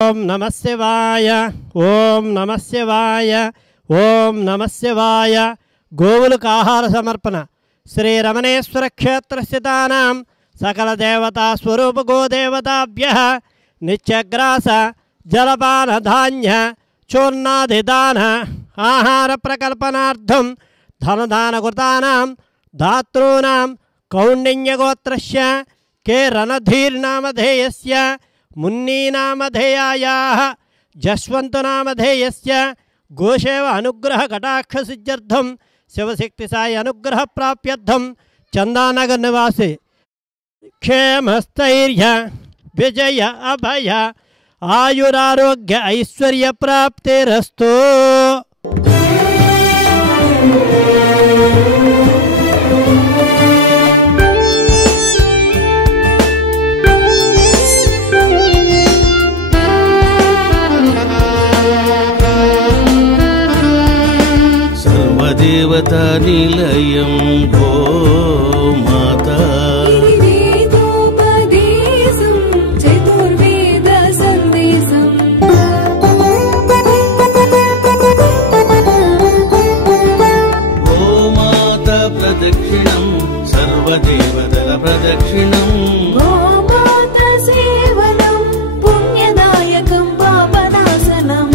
ఓం నమః శివాయ ఓం నమః శివాయ ఓం నమః శివాయ. గోవులకు ఆహార సమర్పణ. శ్రీ రమణేశ్వర క్షేత్రస్థితానాం సకల దేవతా స్వరూప గోదేవతాభ్యః నిత్యగ్రాస జలపాన ధాన్య చూర్ణాదిదాన ఆహార ప్రకల్పనార్థం ధనదానకృతానాం ధాతॄణాం కౌండిన్యగోత్రస్య కే రణధీర్నామధేయస్య మున్నీనామధేయాయాః జస్వంతునామధేయస్య గోసేవ అనుగ్రహ కటాక్షసిద్ధ్యర్థం శివశక్తి సాయి అనుగ్రహ ప్రాప్యర్థం చందానగర్ నివాసి క్షేమస్థైర్య విజయ అభయ ఆయురారోగ్య ఐశ్వర్య ప్రాప్తిరస్తు. దేవతా నిలయం గోమాతా వేదోపదేశం చతుర్వేద సందేశం గోమాత ప్రదక్షిణం సర్వదేవతల ప్రదక్షిణం గోమాత సేవనం పుణ్యదాయకం పాపనాశనం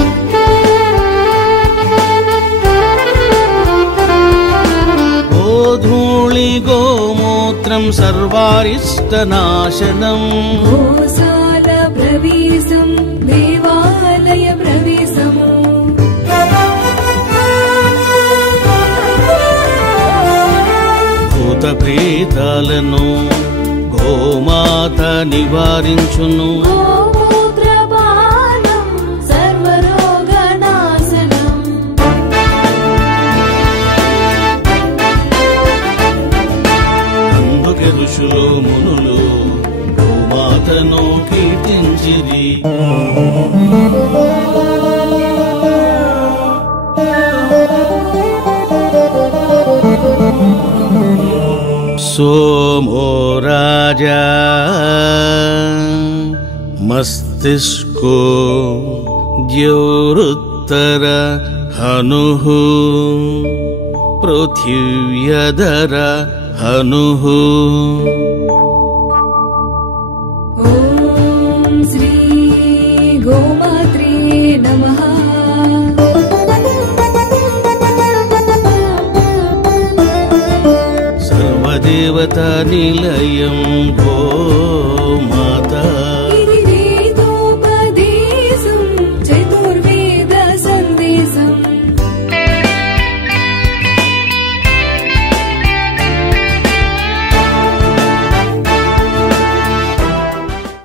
గోధూళి గోమూత్రం సర్వారిష్టనాశనం గోశాల ప్రవేశం దేవాలయ ప్రవేశము భూత ప్రేతాలను గోమాత నివారించును గోమూత్రపానం సర్వరోగనాశనం అందుకే ఋషులు మునులు గోమాతను కీర్తించిరి. सोमो राजा मस्तिष्को द्यौरुत्तर हनुः पृथिव्यधर हनुः ఓం శ్రీ గోమాత్రే నమః. सर्वदेवता निलयं गोमा